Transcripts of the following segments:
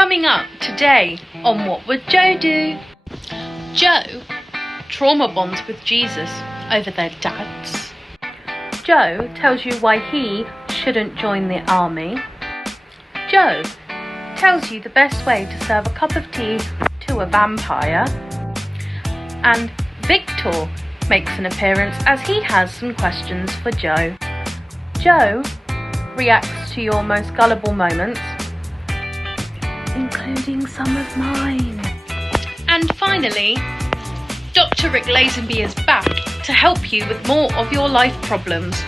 Coming up today on What Would Joe Do? Joe trauma bonds with Jesus over their dads. Joe tells you why he shouldn't join the army. Joe tells you the best way to serve a cup of tea to a vampire. And Victor makes an appearance as he has some questions for Joe. Joe reacts to your most gullible moments, including some of mine. And finally, Dr. Rick Lazenby is back to help you with more of your life problems,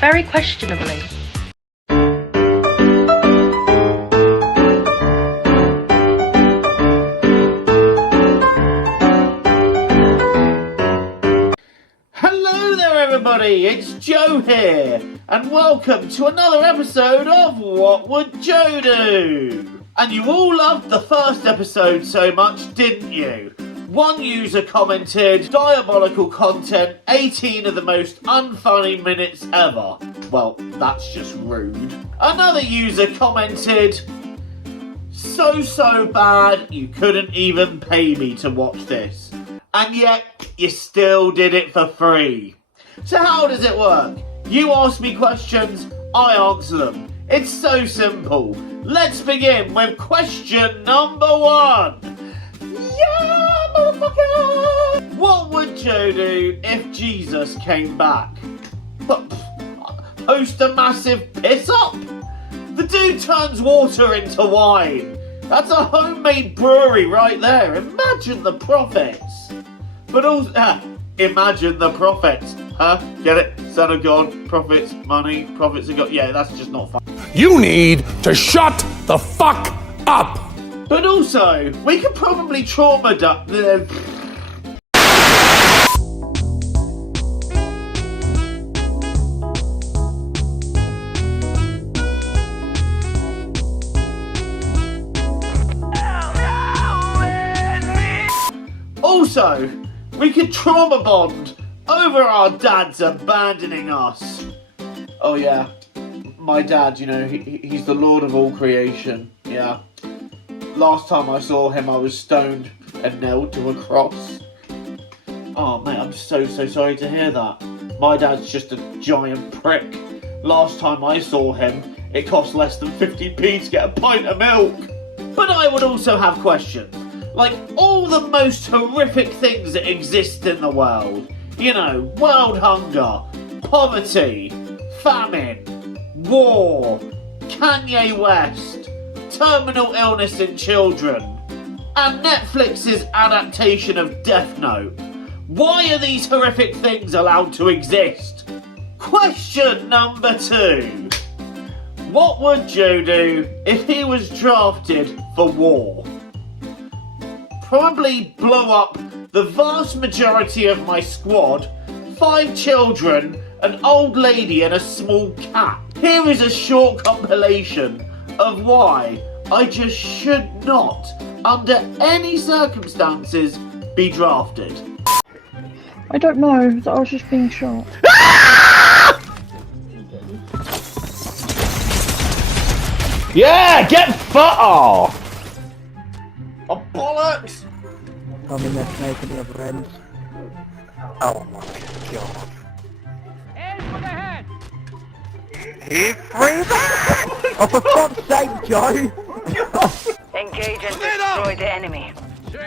very questionably. Hello there everybody, it's Joe here, and welcome to another episode of What Would Joe Do? And you all loved the first episode so much, didn't you? One user commented, diabolical content, 18 of the most unfunny minutes ever. Well, that's just rude. Another user commented, so bad you couldn't even pay me to watch this. And yet, you still did it for free. So how does it work? You ask me questions, I answer them. It's so simple. Let's begin with question number 1. Yeah, motherfucker! What would Joe do if Jesus came back? What, host a massive piss-up? The dude turns water into wine. That's a homemade brewery right there. Imagine the profits. But also, imagine the profits. Huh? Get it? Son of God, profits, money, profits of God. Yeah, that's just not fun. You need to shut the fuck up! But also, we could probably trauma dump the... Also, we could trauma bond over our dads abandoning us. Oh yeah, my dad, you know, he's the Lord of all creation, yeah. Last time I saw him, I was stoned and nailed to a cross. Oh mate, I'm so sorry to hear that. My dad's just a giant prick. Last time I saw him, it cost less than 50p to get a pint of milk. But I would also have questions. Like all the most horrific things that exist in the world. You know, world hunger, poverty, famine, war, Kanye West, terminal illness in children, and Netflix's adaptation of Death Note. Why are these horrific things allowed to exist? Question number 2. What would Joe do if he was drafted for war? Probably blow up the vast majority of my squad, 5 children, an old lady and a small cat. Here is a short compilation of why I just should not, under any circumstances, be drafted. I don't know, that I was just being shot. Yeah, get fucked off! Oh, bollocks! I'm in there making the other end. Oh my god. Hands for the head! He's freezing! Oh, for fuck's sake, Joe! Engage and destroy the enemy.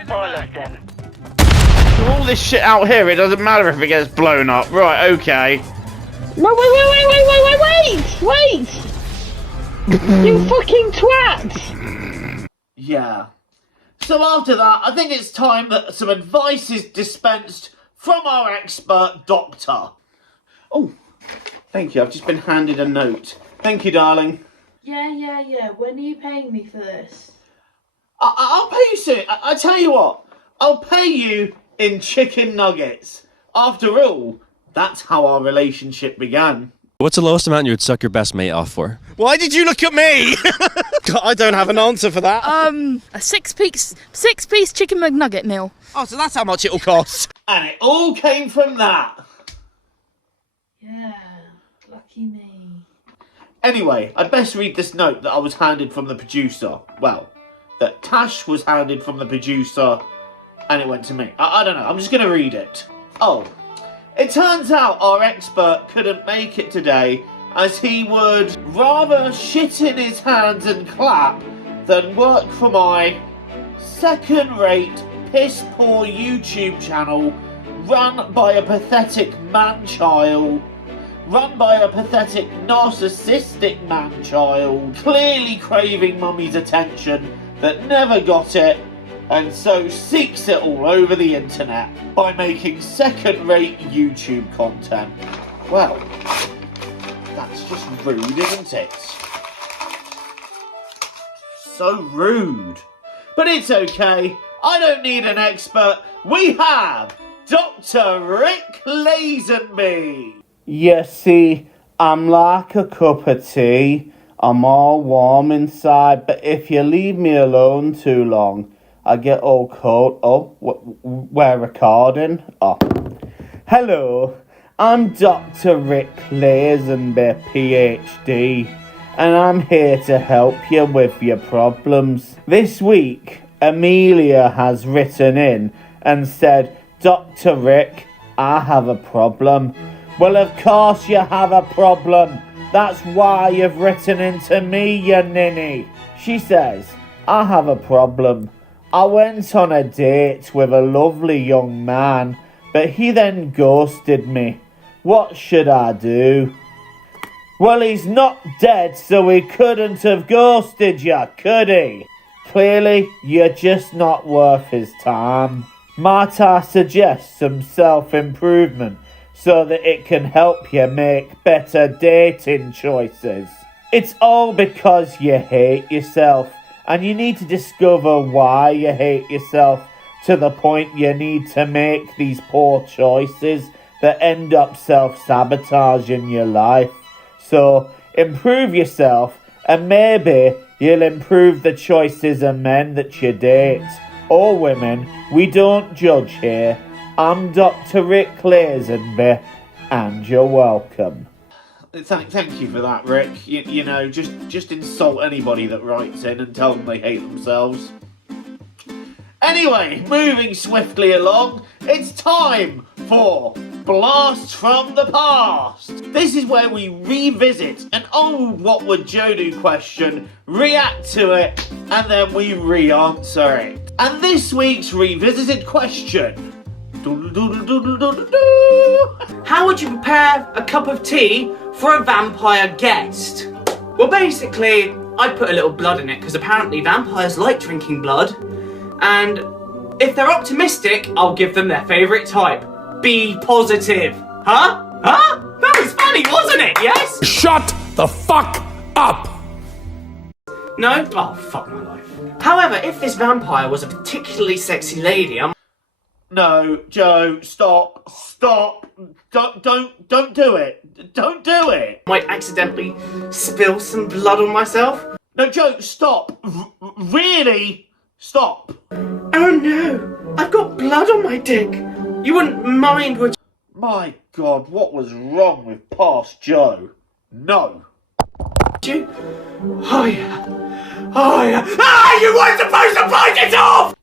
All of them. All this shit out here, it doesn't matter if it gets blown up. Right, okay. No, wait! You fucking twat! Yeah. So after that, I think it's time that some advice is dispensed from our expert doctor. Oh, thank you. I've just been handed a note. Thank you, darling. Yeah. When are you paying me for this? I'll pay you soon. I tell you what, I'll pay you in chicken nuggets. After all, that's how our relationship began. What's the lowest amount you would suck your best mate off for? Why did you look at me? I don't have an answer for that. A six-piece chicken McNugget meal. Oh, so that's how much it'll cost. And it all came from that. Yeah, lucky me. Anyway, I'd best read this note that I was handed from the producer. Well, that Tash was handed from the producer and it went to me. I don't know, I'm just going to read it. Oh, it turns out our expert couldn't make it today as he would rather shit in his hands and clap than work for my second-rate, piss-poor YouTube channel run by a pathetic man-child. Run by a pathetic, narcissistic man-child, clearly craving mummy's attention that never got it, and so seeks it all over the internet by making second-rate YouTube content. Well, that's just rude, isn't it? So rude. But it's okay. I don't need an expert. We have Dr. Rick Lazenby. You see, I'm like a cup of tea. I'm all warm inside, but if you leave me alone too long, I get all cold. Oh, we're recording. Oh. Hello, I'm Dr. Rick Lazenby, PhD, and I'm here to help you with your problems. This week, Amelia has written in and said, Dr. Rick, I have a problem. Well, of course you have a problem. That's why you've written into me, you ninny. She says, I have a problem. I went on a date with a lovely young man, but he then ghosted me. What should I do? Well, he's not dead, so he couldn't have ghosted you, could he? Clearly, you're just not worth his time. Might I suggest some self-improvement so that it can help you make better dating choices? It's all because you hate yourself, and you need to discover why you hate yourself to the point you need to make these poor choices that end up self-sabotaging your life. So, improve yourself, and maybe you'll improve the choices of men that you date. Or women, we don't judge here. I'm Dr. Rick Lazenby, and you're welcome. Thank you for that, Rick. You know, just insult anybody that writes in and tell them they hate themselves. Anyway, moving swiftly along, it's time for Blast from the Past. This is where we revisit an old What Would Joe Do question, react to it, and then we re-answer it. And this week's revisited question. How would you prepare a cup of tea for a vampire guest? Well, basically, I'd put a little blood in it because apparently vampires like drinking blood. And if they're optimistic, I'll give them their favourite type. Be positive. Huh? That was funny, wasn't it? Yes? Shut the fuck up! No? Oh, fuck my life. However, if this vampire was a particularly sexy lady, No, Joe, stop. Don't do it. Don't do it. Might accidentally spill some blood on myself. No, Joe, stop. Really? Stop. Oh no, I've got blood on my dick. You wouldn't mind, would you? My God, what was wrong with past Joe? No. You? Oh yeah. You weren't supposed to bite it off!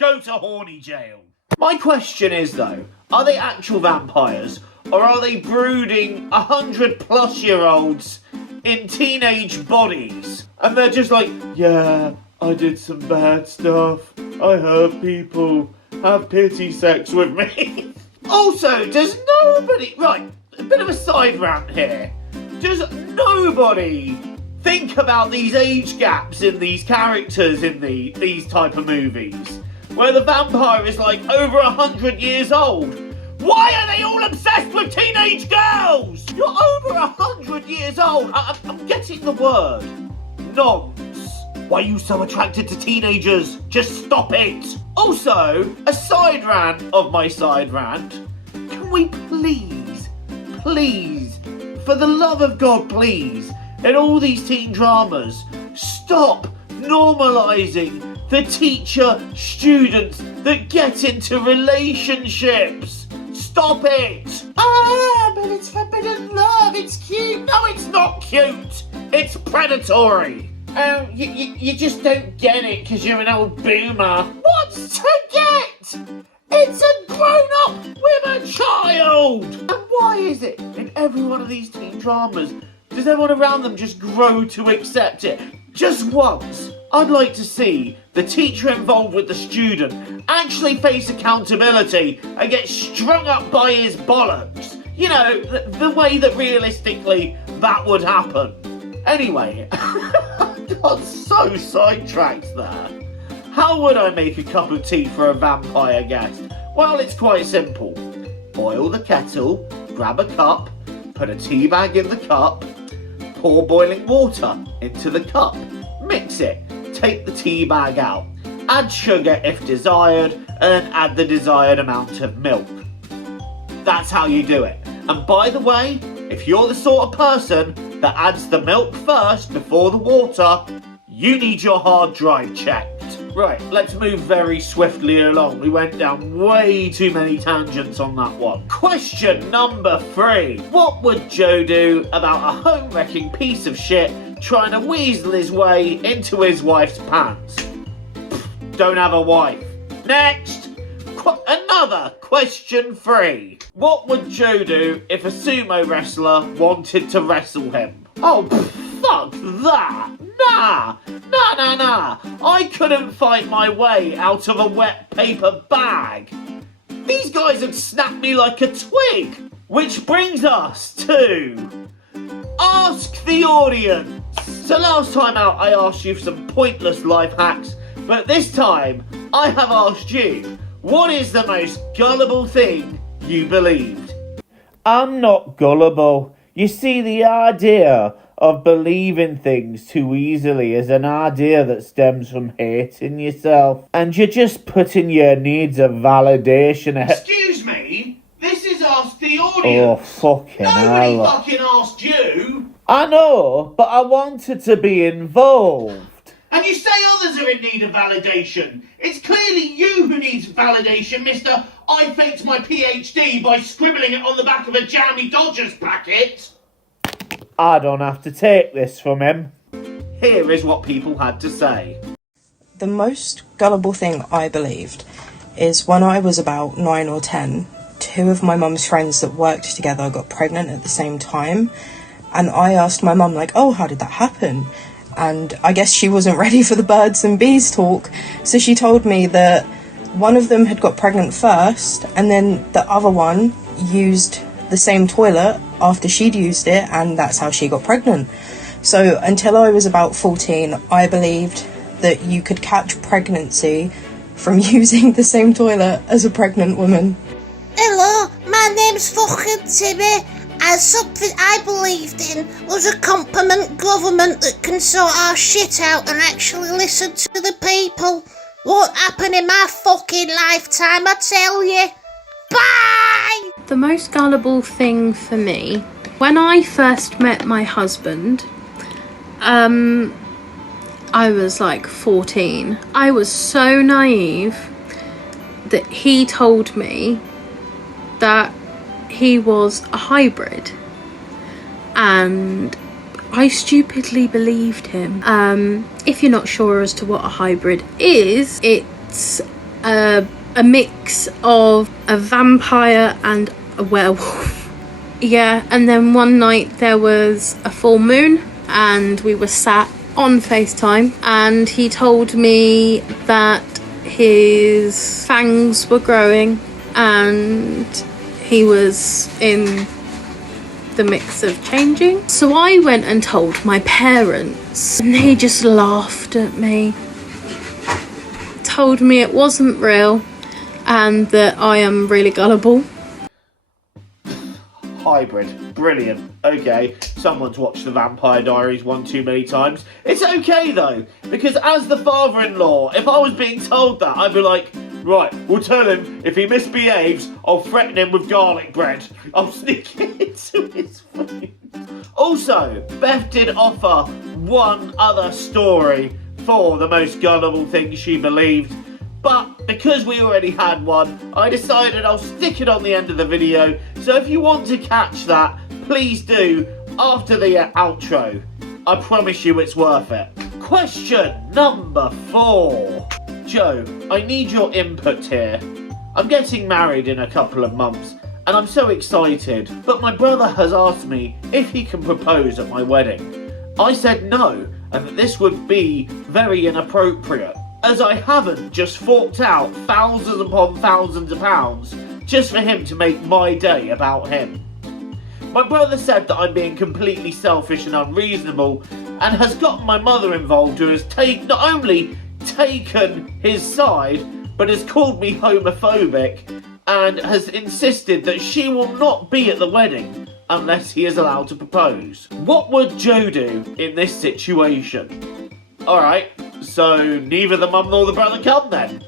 Go to horny jail. My question is though, are they actual vampires or are they brooding 100+-year-olds in teenage bodies? And they're just like, yeah, I did some bad stuff. I hurt people. Have pity sex with me. Also, does nobody... Right, a bit of a side rant here. Does nobody think about these age gaps in these characters in these type of movies? Where the vampire is like over 100 years old. Why are they all obsessed with teenage girls? You're over 100 years old. I'm getting the word. Nonce. Why are you so attracted to teenagers? Just stop it. Also, a side rant of my side rant. Can we please, for the love of God, please, in all these teen dramas, stop normalising the teacher-students that get into relationships. Stop it. But it's forbidden love. It's cute. No, it's not cute. It's predatory. Oh, you just don't get it because you're an old boomer. What's to get? It's a grown-up with a child! And why is it in every one of these teen dramas does everyone around them just grow to accept it? Just once, I'd like to see the teacher involved with the student actually face accountability and get strung up by his bollocks. You know, the way that realistically that would happen. Anyway, I got so sidetracked there. How would I make a cup of tea for a vampire guest? Well, it's quite simple. Boil the kettle, grab a cup, put a tea bag in the cup, pour boiling water into the cup, mix it, take the tea bag out, add sugar if desired, and add the desired amount of milk. That's how you do it. And by the way, if you're the sort of person that adds the milk first before the water, you need your hard drive checked. Right, let's move very swiftly along. We went down way too many tangents on that one. Question number 3. What would Joe do about a home-wrecking piece of shit trying to weasel his way into his wife's pants? Don't have a wife. Next! Another question 3. What would Joe do if a sumo wrestler wanted to wrestle him? Oh, fuck that! Nah! I couldn't fight my way out of a wet paper bag. These guys would snap me like a twig. Which brings us to Ask the Audience. So last time out I asked you for some pointless life hacks, but this time I have asked you, what is the most gullible thing you believed? I'm not gullible. You see, the idea of believing things too easily is an idea that stems from hating yourself. And you're just putting your needs of validation ahead. Excuse me? This is Ask the Audience. Oh, fucking Nobody hell. fucking asked you. I know, but I wanted to be involved. And you say others are in need of validation. It's clearly you who needs validation, Mr. I faked my PhD by scribbling it on the back of a jammy Dodgers packet. I don't have to take this from him. Here is what people had to say. The most gullible thing I believed is when I was about 9 or 10, 2 of my mum's friends that worked together got pregnant at the same time. And I asked my mum, like, oh, how did that happen? And I guess she wasn't ready for the birds and bees talk. So she told me that one of them had got pregnant first, and then the other one used the same toilet after she'd used it, and that's how she got pregnant. So until I was about 14, I believed that you could catch pregnancy from using the same toilet as a pregnant woman. Hello, my name's fucking Timmy, and something I believed in was a competent government that can sort our shit out and actually listen to the people. Won't happen in my fucking lifetime, I tell you. Bye! The most gullible thing for me, when I first met my husband, I was like 14. I was so naive that he told me that he was a hybrid, and I stupidly believed him. If you're not sure as to what a hybrid is, it's a mix of a vampire and a werewolf. Yeah, and then one night there was a full moon and we were sat on FaceTime, and he told me that his fangs were growing and he was in the mix of changing. So I went and told my parents, and they just laughed at me, told me it wasn't real and that I am really gullible. Hybrid. Brilliant. Okay, someone's watched The Vampire Diaries one too many times. It's okay though, because as the father-in-law, if I was being told that, I'd be like, right, we'll tell him if he misbehaves, I'll threaten him with garlic bread. I'll sneak it into his food. Also, Beth did offer one other story for the most gullible thing she believed, but because we already had one, I decided I'll stick it on the end of the video. So if you want to catch that, please do after the outro. I promise you it's worth it. question number 4. Joe, I need your input here. I'm getting married in a couple of months, and I'm so excited, but my brother has asked me if he can propose at my wedding. I said no, and that this would be very inappropriate, as I haven't just forked out thousands upon thousands of pounds just for him to make my day about him. My brother said that I'm being completely selfish and unreasonable, and has gotten my mother involved, who has not only taken his side, but has called me homophobic, and has insisted that she will not be at the wedding unless he is allowed to propose. What would Joe do in this situation? Alright, so neither the mum nor the brother come then.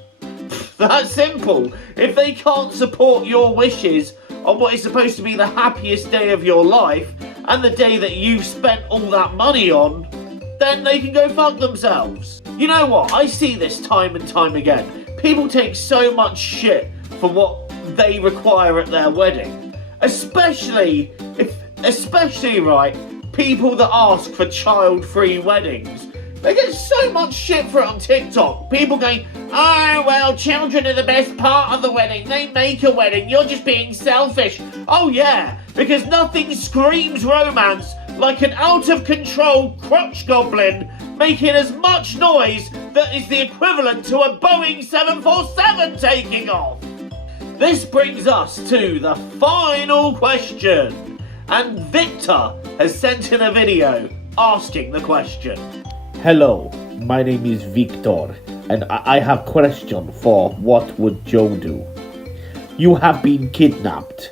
That's simple. If they can't support your wishes on what is supposed to be the happiest day of your life, and the day that you've spent all that money on, then they can go fuck themselves. You know what? I see this time and time again. People take so much shit for what they require at their wedding. Especially, right, people that ask for child-free weddings. They get so much shit for it on TikTok. People going, oh, well, children are the best part of the wedding. They make a wedding. You're just being selfish. Oh, yeah, because nothing screams romance like an out-of-control crotch goblin making as much noise that is the equivalent to a Boeing 747 taking off. This brings us to the final question. And Victor has sent in a video asking the question. Hello, my name is Victor, and I have a question for What Would Joe Do? You have been kidnapped,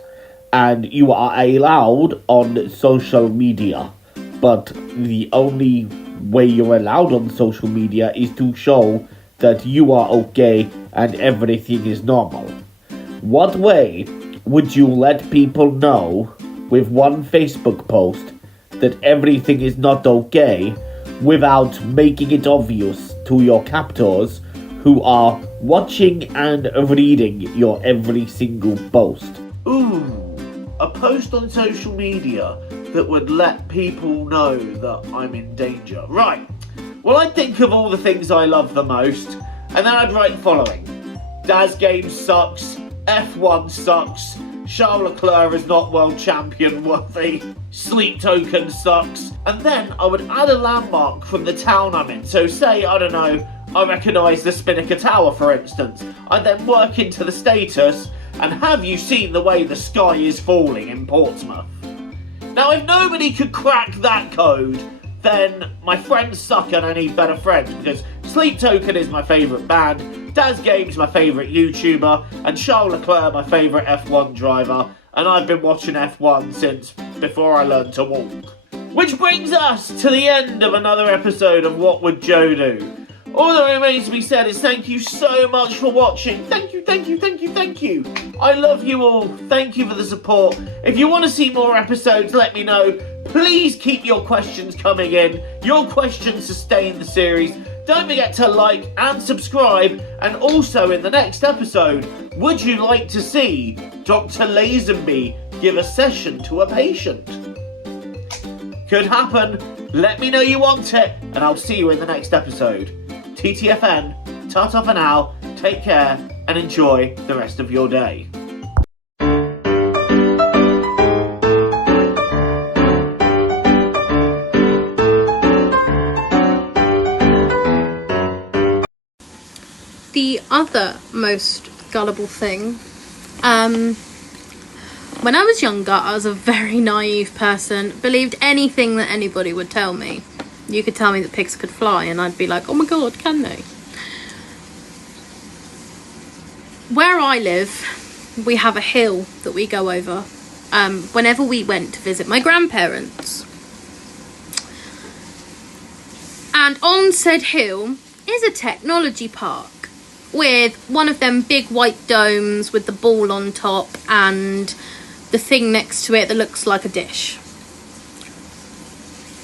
and you are allowed on social media, but the only way you're allowed on social media is to show that you are okay and everything is normal. What way would you let people know with one Facebook post that everything is not okay without making it obvious to your captors who are watching and reading your every single post? Ooh, a post on social media that would let people know that I'm in danger. Right, well, I'd think of all the things I love the most, and then I'd write the following. Daz Games sucks, F1 sucks, Charles Leclerc is not world champion worthy, Sleep Token sucks, and then I would add a landmark from the town I'm in. So say, I don't know, I recognise the Spinnaker Tower, for instance. I'd then work into the status, and have you seen the way the sky is falling in Portsmouth? Now, if nobody could crack that code, then my friends suck and I need better friends, because Sleep Token is my favourite band, Daz Games my favourite YouTuber, and Charles Leclerc my favourite F1 driver, and I've been watching F1 since before I learned to walk. Which brings us to the end of another episode of What Would Joe Do? All that remains to be said is thank you so much for watching. Thank you, thank you, thank you, thank you. I love you all. Thank you for the support. If you want to see more episodes, let me know. Please keep your questions coming in. Your questions sustain the series. Don't forget to like and subscribe. And also in the next episode, would you like to see Dr. Lazenby give a session to a patient? Could happen. Let me know you want it, and I'll see you in the next episode. TTFN, ta-ta for now, take care, and enjoy the rest of your day. The other most gullible thing, when I was younger, I was a very naive person, believed anything that anybody would tell me. You could tell me that pigs could fly and I'd be like, oh my god, can they? Where I live, we have a hill that we go over whenever we went to visit my grandparents. And on said hill is a technology park with one of them big white domes with the ball on top and the thing next to it that looks like a dish.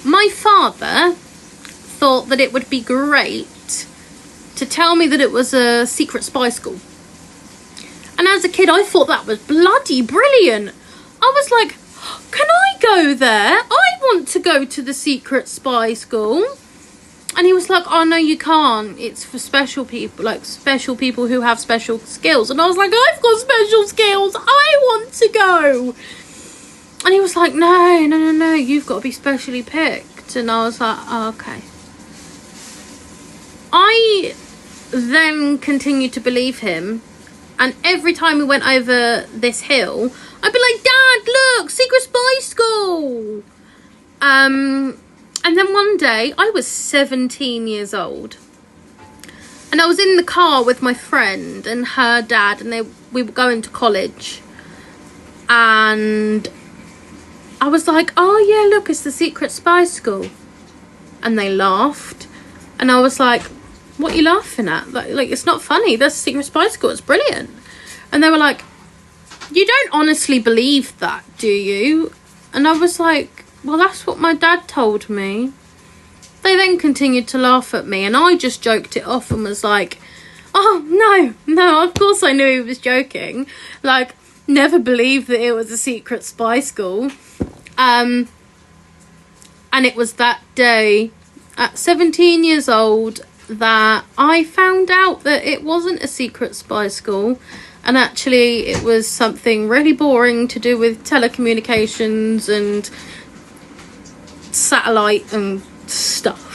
My father thought that it would be great to tell me that it was a secret spy school. And as a kid, I thought that was bloody brilliant. I was like, can I go there? I want to go to the secret spy school. And he was like, oh no, you can't, it's for special people, like special people who have special skills. And I was like, I've got special skills, I want to go. And he was like, no, you've got to be specially picked. And I was like, oh, okay. I then continued to believe him, and every time we went over this hill, I'd be like, Dad, look, secret spy school. And then one day, I was 17 years old, and I was in the car with my friend and her dad, and we were going to college, and I was like, oh yeah, look, it's the secret spy school. And they laughed, and I was like, what are you laughing at? Like it's not funny, that's secret spy school, it's brilliant. And they were like, you don't honestly believe that, do you? And I was like, well, that's what my dad told me. They then continued to laugh at me, and I just joked it off and was like, oh no, of course I knew he was joking. Like, never believed that it was a secret spy school. And it was that day at 17 years old that I found out that it wasn't a secret spy school, and actually it was something really boring to do with telecommunications and satellite and stuff.